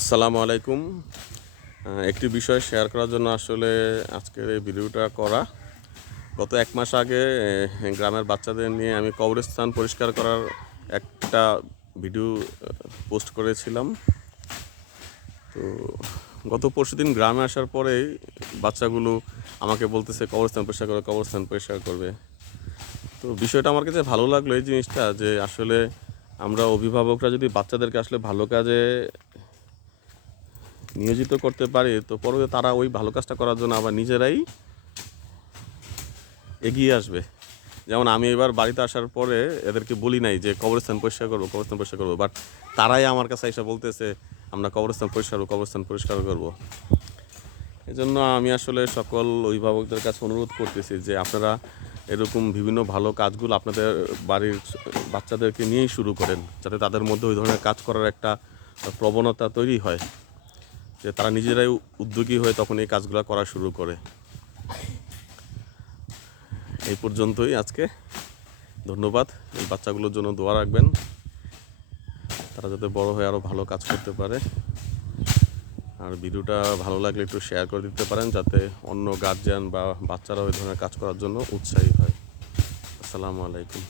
আসসালামু আলাইকুম। একটি বিষয় শেয়ার করার জন্য আসলে আজকের এই ভিডিওটা করা। গত ১ মাস আগে গ্রামের বাচ্চাদের নিয়ে আমি কবরস্থান পরিষ্কার করার একটা ভিডিও পোস্ট করেছিলাম। তো গত পরশুদিন গ্রামে আসার পরেই বাচ্চাগুলো আমাকে বলতেছে কবরস্থান পরিষ্কার করবে, কবরস্থান পরিষ্কার করবে। তো বিষয়টা আমার কাছে ভালো লাগলো এই জিনিসটা যে আসলে আমরা অভিভাবকরা যদি বাচ্চাদেরকে আসলে ভালো কাজে নিয়োজিত করতে পারি, তো পরবর্তীতে তারা ওই ভালো কাজটা করার জন্য আবার নিজেরাই এগিয়ে আসবে। যেমন আমি এবার বাড়িতে আসার পরে এদেরকে বলি নাই যে কবরস্থান পরিষ্কার করবো, কবরস্থান পরিষ্কার করবো, বাট তারাই আমার কাছে এসে বলতেছে আমরা কবরস্থান পরিষ্কার করবো, কবরস্থান পরিষ্কার করবো। এই জন্য আমি আসলে সকল অভিভাবকদের কাছে অনুরোধ করতেছি যে আপনারা এরকম বিভিন্ন ভালো কাজগুলো আপনাদের বাড়ির বাচ্চাদেরকে নিয়েই শুরু করেন, যাতে তাদের মধ্যে ওই ধরনের কাজ করার একটা প্রবণতা তৈরি হয়, যে তারা নিজেরাই উদ্যোগী হয়ে তখন এই কাজগুলো করা শুরু করে। এই পর্যন্তই আজকে। ধন্যবাদ। এই বাচ্চাগুলোর জন্য দোয়া রাখবেন, তারা যাতে বড় হয়ে আরও ভালো কাজ করতে পারে। আর ভিডিওটা ভালো লাগলে একটু শেয়ার করে দিতে পারেন, যাতে অন্য গার্জিয়ান বা বাচ্চারাও এই ধরনের কাজ করার জন্য উৎসাহী হয়। আসসালামু আলাইকুম।